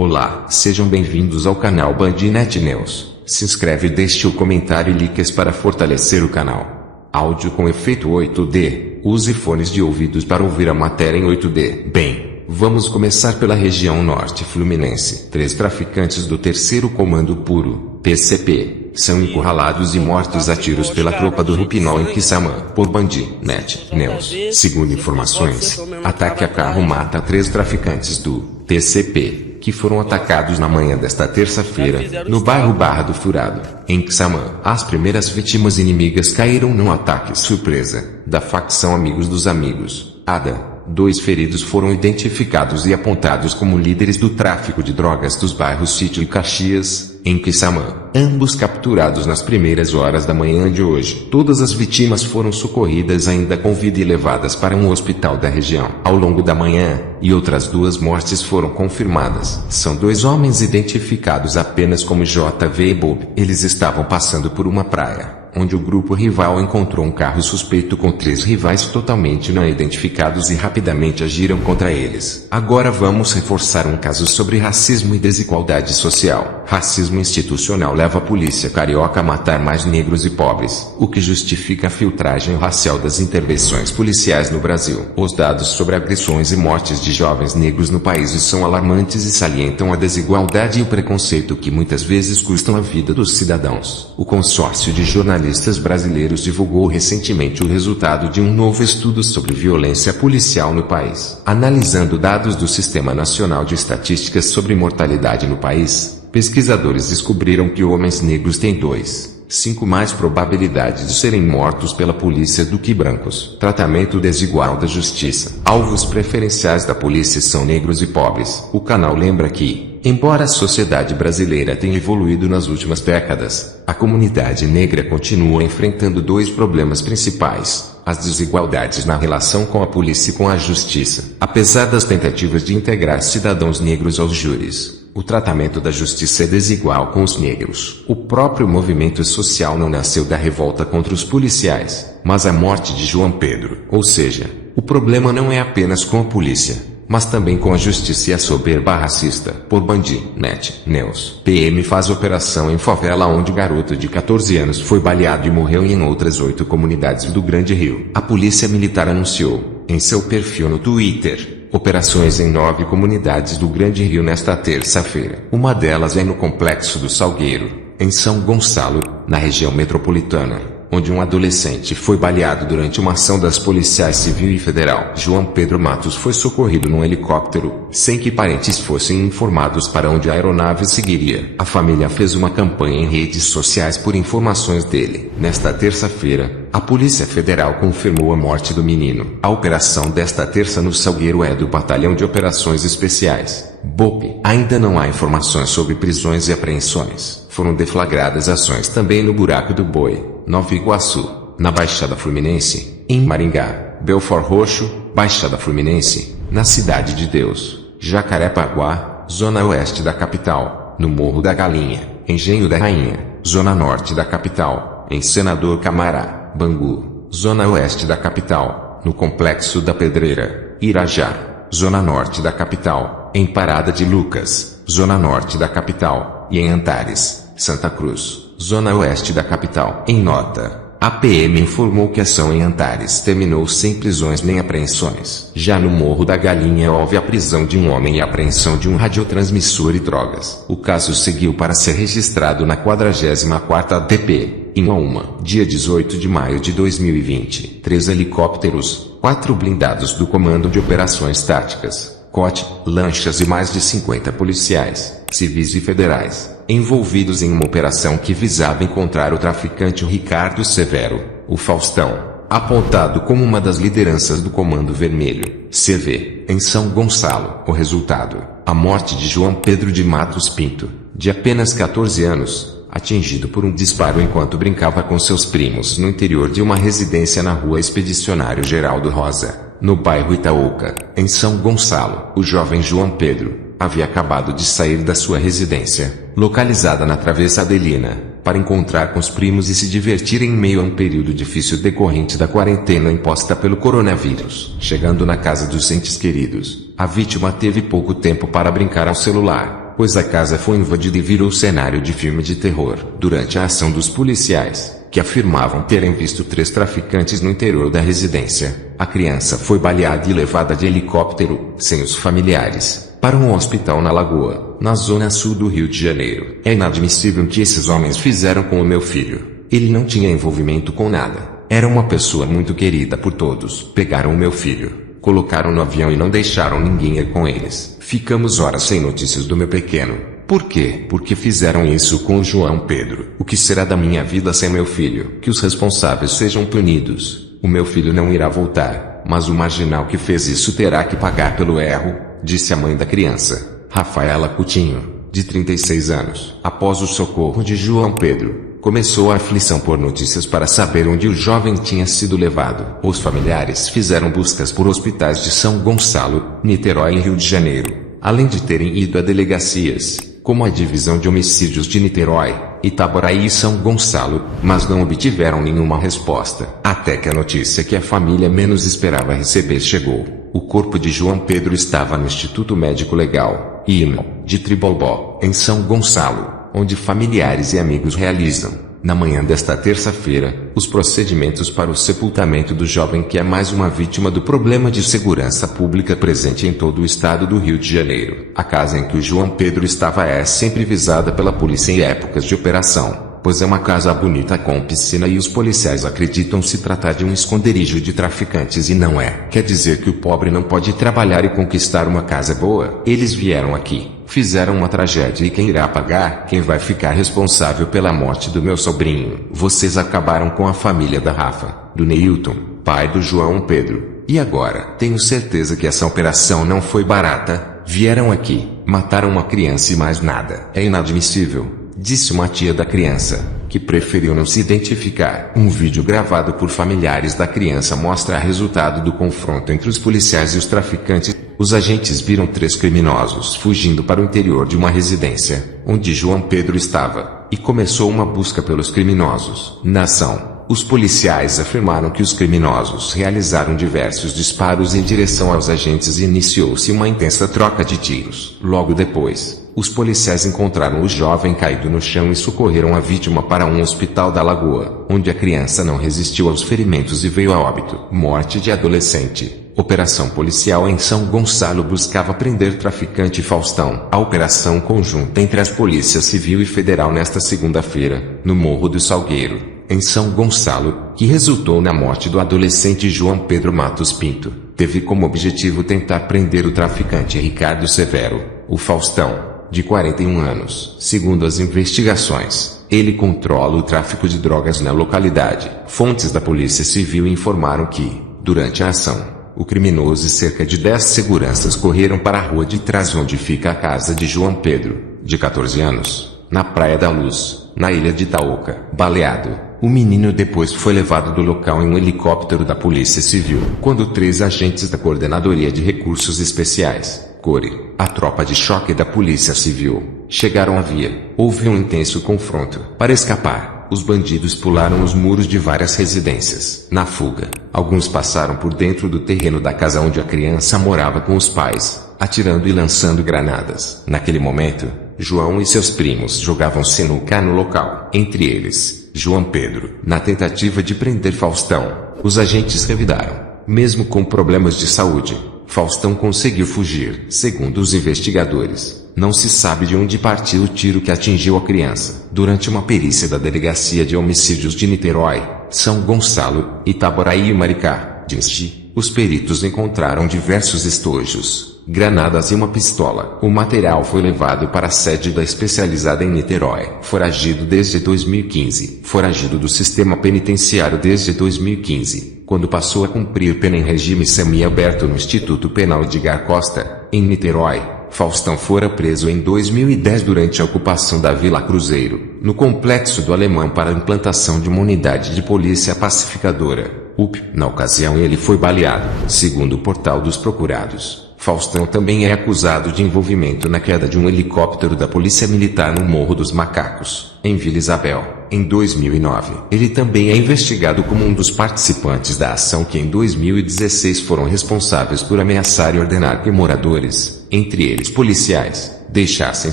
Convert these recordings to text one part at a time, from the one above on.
Olá, sejam bem-vindos ao canal Bandnet News. Se inscreve e deixe o comentário e likes para fortalecer o canal. Áudio com efeito 8D. Use fones de ouvidos para ouvir a matéria em 8D. Bem, vamos começar pela região norte fluminense. 3 traficantes do Terceiro Comando Puro, TCP, são encurralados e mortos a tiros pela tropa do Rupinol em Quissamã, por Bandnet News. Segundo informações, ataque a carro mata 3 traficantes do TCP, que foram atacados na manhã desta terça-feira, no bairro Barra do Furado, em Quissamã. As primeiras vítimas inimigas caíram num ataque surpresa, da facção Amigos dos Amigos, ADA. 2 feridos foram identificados e apontados como líderes do tráfico de drogas dos bairros Sítio e Caxias, em Quissamã, ambos capturados nas primeiras horas da manhã de hoje. Todas as vítimas foram socorridas ainda com vida e levadas para um hospital da região ao longo da manhã, e outras 2 mortes foram confirmadas. São 2 homens identificados apenas como JV e Bob. Eles estavam passando por uma praia, onde o grupo rival encontrou um carro suspeito com 3 rivais totalmente não identificados e rapidamente agiram contra eles. Agora vamos reforçar um caso sobre racismo e desigualdade social. Racismo institucional leva a polícia carioca a matar mais negros e pobres, o que justifica a filtragem racial das intervenções policiais no Brasil. Os dados sobre agressões e mortes de jovens negros no país são alarmantes e salientam a desigualdade e o preconceito que muitas vezes custam a vida dos cidadãos. O consórcio de jornalistas brasileiros divulgou recentemente o resultado de um novo estudo sobre violência policial no país. Analisando dados do Sistema Nacional de Estatísticas sobre mortalidade no país, pesquisadores descobriram que homens negros têm 2,5 mais probabilidade de serem mortos pela polícia do que brancos. Tratamento desigual da justiça. Alvos preferenciais da polícia são negros e pobres. O canal lembra que, embora a sociedade brasileira tenha evoluído nas últimas décadas, a comunidade negra continua enfrentando 2 problemas principais: as desigualdades na relação com a polícia e com a justiça. Apesar das tentativas de integrar cidadãos negros aos júris, o tratamento da justiça é desigual com os negros. O próprio movimento social não nasceu da revolta contra os policiais, mas a morte de João Pedro. Ou seja, o problema não é apenas com a polícia, mas também com a justiça e a soberba racista. Por Bandnet News. PM faz operação em favela onde garoto de 14 anos foi baleado e morreu em outras 8 comunidades do Grande Rio. A polícia militar anunciou, em seu perfil no Twitter, operações em 9 comunidades do Grande Rio nesta terça-feira. Uma delas é no Complexo do Salgueiro, em São Gonçalo, na região metropolitana, onde um adolescente foi baleado durante uma ação das policiais civil e federal. João Pedro Matos foi socorrido num helicóptero, sem que parentes fossem informados para onde a aeronave seguiria. A família fez uma campanha em redes sociais por informações dele. Nesta terça-feira, a Polícia Federal confirmou a morte do menino. A operação desta terça no Salgueiro é do Batalhão de Operações Especiais, BOP. Ainda não há informações sobre prisões e apreensões. Foram deflagradas ações também no Buraco do Boi, Nova Iguaçu, na Baixada Fluminense, em Maringá, Belford Roxo, Baixada Fluminense, na Cidade de Deus, Jacarepaguá, zona oeste da capital, no Morro da Galinha, Engenho da Rainha, zona norte da capital, em Senador Camará, Bangu, zona oeste da capital, no Complexo da Pedreira, Irajá, zona norte da capital, em Parada de Lucas, zona norte da capital, e em Antares, Santa Cruz, zona oeste da capital. Em nota, a PM informou que a ação em Antares terminou sem prisões nem apreensões. Já no Morro da Galinha houve a prisão de um homem e a apreensão de um radiotransmissor e drogas. O caso seguiu para ser registrado na 44ª ADP, em Uma, dia 18 de maio de 2020. 3 helicópteros, 4 blindados do Comando de Operações Táticas, COT, lanchas e mais de 50 policiais, civis e federais, envolvidos em uma operação que visava encontrar o traficante Ricardo Severo, o Faustão, apontado como uma das lideranças do Comando Vermelho, CV, em São Gonçalo. O resultado: a morte de João Pedro de Matos Pinto, de apenas 14 anos, atingido por um disparo enquanto brincava com seus primos no interior de uma residência na rua Expedicionário Geraldo Rosa, no bairro Itaúca, em São Gonçalo. O jovem João Pedro havia acabado de sair da sua residência, localizada na Travessa Adelina, para encontrar com os primos e se divertir em meio a um período difícil decorrente da quarentena imposta pelo coronavírus. Chegando na casa dos entes queridos, a vítima teve pouco tempo para brincar ao celular, pois a casa foi invadida e virou cenário de filme de terror. Durante a ação dos policiais, que afirmavam terem visto 3 traficantes no interior da residência, a criança foi baleada e levada de helicóptero, sem os familiares, para um hospital na Lagoa, na zona sul do Rio de Janeiro. É inadmissível o que esses homens fizeram com o meu filho. Ele não tinha envolvimento com nada. Era uma pessoa muito querida por todos. Pegaram o meu filho, colocaram no avião e não deixaram ninguém ir com eles. Ficamos horas sem notícias do meu pequeno. Por quê? Porque fizeram isso com o João Pedro. O que será da minha vida sem meu filho? Que os responsáveis sejam punidos. O meu filho não irá voltar, mas o marginal que fez isso terá que pagar pelo erro, disse a mãe da criança, Rafaela Coutinho, de 36 anos. Após o socorro de João Pedro, começou a aflição por notícias para saber onde o jovem tinha sido levado. Os familiares fizeram buscas por hospitais de São Gonçalo, Niterói e Rio de Janeiro, além de terem ido a delegacias, como a Divisão de Homicídios de Niterói, Itaboraí e São Gonçalo, mas não obtiveram nenhuma resposta. Até que a notícia que a família menos esperava receber chegou. O corpo de João Pedro estava no Instituto Médico Legal, IML, de Tribolbó, em São Gonçalo, onde familiares e amigos realizam, na manhã desta terça-feira, os procedimentos para o sepultamento do jovem, que é mais uma vítima do problema de segurança pública presente em todo o estado do Rio de Janeiro. A casa em que o João Pedro estava é sempre visada pela polícia em épocas de operação, pois é uma casa bonita com piscina e os policiais acreditam se tratar de um esconderijo de traficantes e não é. Quer dizer que o pobre não pode trabalhar e conquistar uma casa boa? Eles vieram aqui, fizeram uma tragédia e quem irá pagar? Quem vai ficar responsável pela morte do meu sobrinho? Vocês acabaram com a família da Rafa, do Neilton, pai do João Pedro. E agora? Tenho certeza que essa operação não foi barata. Vieram aqui, mataram uma criança e mais nada. É inadmissível, disse uma tia da criança, que preferiu não se identificar. Um vídeo gravado por familiares da criança mostra o resultado do confronto entre os policiais e os traficantes. Os agentes viram 3 criminosos fugindo para o interior de uma residência, onde João Pedro estava, e começou uma busca pelos criminosos. Na ação, os policiais afirmaram que os criminosos realizaram diversos disparos em direção aos agentes e iniciou-se uma intensa troca de tiros. Logo depois, os policiais encontraram o jovem caído no chão e socorreram a vítima para um hospital da Lagoa, onde a criança não resistiu aos ferimentos e veio a óbito. Morte de adolescente. Operação policial em São Gonçalo buscava prender traficante Faustão. A operação conjunta entre as polícias civil e federal nesta segunda-feira, no Morro do Salgueiro, em São Gonçalo, que resultou na morte do adolescente João Pedro Matos Pinto, teve como objetivo tentar prender o traficante Ricardo Severo, o Faustão, de 41 anos. Segundo as investigações, ele controla o tráfico de drogas na localidade. Fontes da Polícia Civil informaram que, durante a ação, o criminoso e cerca de 10 seguranças correram para a rua de trás onde fica a casa de João Pedro, de 14 anos, na Praia da Luz, na ilha de Itaoca. Baleado, o menino depois foi levado do local em um helicóptero da Polícia Civil. Quando 3 agentes da Coordenadoria de Recursos Especiais, CORE, a tropa de choque da Polícia Civil, chegaram à via, houve um intenso confronto. Para escapar, os bandidos pularam os muros de várias residências. Na fuga, alguns passaram por dentro do terreno da casa onde a criança morava com os pais, atirando e lançando granadas. Naquele momento, João e seus primos jogavam sinuca no local, entre eles, João Pedro. Na tentativa de prender Faustão, os agentes revidaram. Mesmo com problemas de saúde, Faustão conseguiu fugir. Segundo os investigadores, não se sabe de onde partiu o tiro que atingiu a criança. Durante uma perícia da Delegacia de Homicídios de Niterói, São Gonçalo, Itaboraí e Maricá, DINST, os peritos encontraram diversos estojos, granadas e uma pistola. O material foi levado para a sede da especializada em Niterói. Foragido desde 2015. Foragido do sistema penitenciário desde 2015, quando passou a cumprir pena em regime semiaberto no Instituto Penal Edgar Costa, em Niterói, Faustão fora preso em 2010 durante a ocupação da Vila Cruzeiro, no complexo do Alemão para a implantação de uma unidade de polícia pacificadora, UP. Na ocasião ele foi baleado. Segundo o portal dos procurados, Faustão também é acusado de envolvimento na queda de um helicóptero da Polícia Militar no Morro dos Macacos, em Vila Isabel, em 2009. Ele também é investigado como um dos participantes da ação que em 2016 foram responsáveis por ameaçar e ordenar que moradores, entre eles policiais, deixassem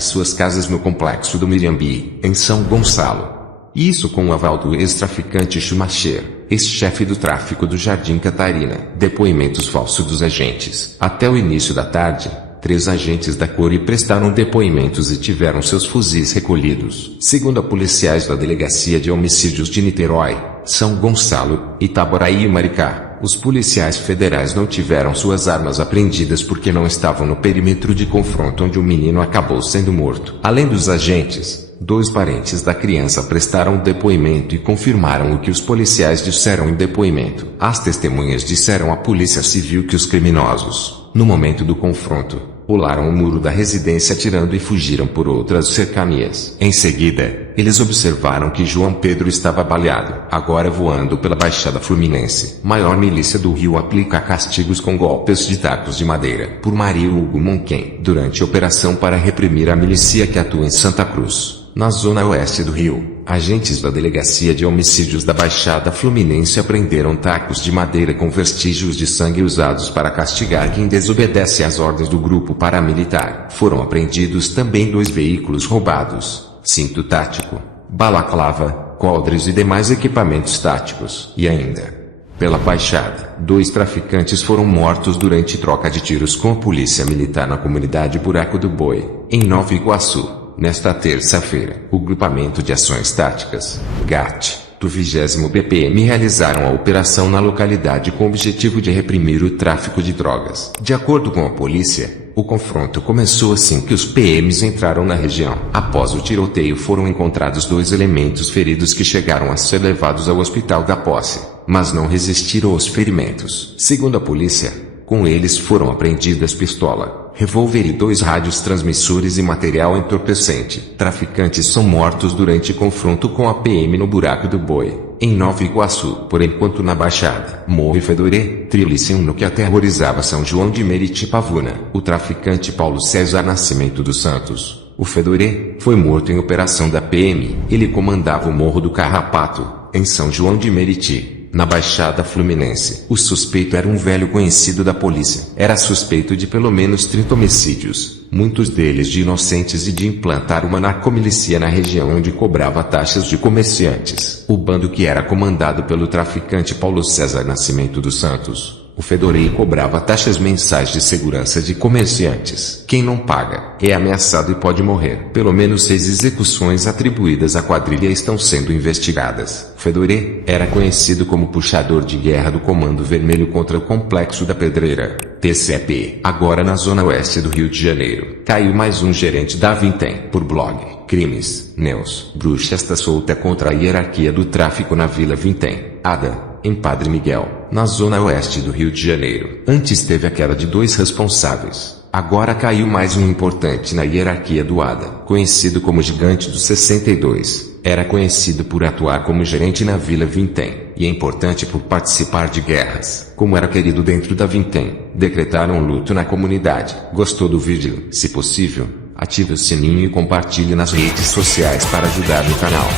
suas casas no complexo do Mirambi, em São Gonçalo. Isso com o aval do ex-traficante Schumacher, ex-chefe do tráfico do Jardim Catarina. Depoimentos falsos dos agentes. Até o início da tarde, 3 agentes da Cori prestaram depoimentos e tiveram seus fuzis recolhidos. Segundo a policiais da Delegacia de Homicídios de Niterói, São Gonçalo, Itaboraí e Maricá, os policiais federais não tiveram suas armas apreendidas porque não estavam no perímetro de confronto onde o menino acabou sendo morto. Além dos agentes, 2 parentes da criança prestaram depoimento e confirmaram o que os policiais disseram em depoimento. As testemunhas disseram à Polícia Civil que os criminosos, no momento do confronto, pularam o muro da residência atirando e fugiram por outras cercanias. Em seguida, eles observaram que João Pedro estava baleado, agora voando pela Baixada Fluminense. Maior milícia do Rio aplica castigos com golpes de tacos de madeira. Por Mario Hugo Monquen, durante operação para reprimir a milícia que atua em Santa Cruz, na zona oeste do Rio, agentes da Delegacia de Homicídios da Baixada Fluminense apreenderam tacos de madeira com vestígios de sangue usados para castigar quem desobedece às ordens do grupo paramilitar. Foram apreendidos também 2 veículos roubados, cinto tático, balaclava, coldres e demais equipamentos táticos. E ainda, pela Baixada, 2 traficantes foram mortos durante troca de tiros com a polícia militar na comunidade Buraco do Boi, em Nova Iguaçu. Nesta terça-feira, o Grupamento de Ações Táticas, GAT, do 20º BPM realizaram a operação na localidade com o objetivo de reprimir o tráfico de drogas. De acordo com a polícia, o confronto começou assim que os PMs entraram na região. Após o tiroteio foram encontrados 2 elementos feridos que chegaram a ser levados ao hospital da posse, mas não resistiram aos ferimentos. Segundo a polícia, com eles foram apreendidas pistola, revólver e 2 rádios transmissores e material entorpecente. Traficantes são mortos durante confronto com a PM no Buraco do Boi, em Nova Iguaçu. Por enquanto na Baixada, morre Fedorê, trilício que aterrorizava São João de Meriti e Pavuna. O traficante Paulo César Nascimento dos Santos, o Fedorê, foi morto em operação da PM. Ele comandava o Morro do Carrapato, em São João de Meriti, na Baixada Fluminense. O suspeito era um velho conhecido da polícia. Era suspeito de pelo menos 30 homicídios, muitos deles de inocentes, e de implantar uma narcomilícia na região onde cobrava taxas de comerciantes. O bando, que era comandado pelo traficante Paulo César Nascimento dos Santos, o Fedorê, cobrava taxas mensais de segurança de comerciantes. Quem não paga é ameaçado e pode morrer. Pelo menos 6 execuções atribuídas à quadrilha estão sendo investigadas. Fedorê era conhecido como puxador de guerra do Comando Vermelho contra o Complexo da Pedreira, TCP. Agora na zona oeste do Rio de Janeiro, caiu mais um gerente da Vintém. Por blog, Crimes, Neus, bruxa está solta contra a hierarquia do tráfico na Vila Vintém, ADA, em Padre Miguel, na zona oeste do Rio de Janeiro. Antes teve a queda de 2 responsáveis. Agora caiu mais um importante na hierarquia do ADA, conhecido como Gigante dos 62. Era conhecido por atuar como gerente na Vila Vintém, e é importante por participar de guerras. Como era querido dentro da Vintém, decretaram luto na comunidade. Gostou do vídeo? Se possível, ative o sininho e compartilhe nas redes sociais para ajudar no canal.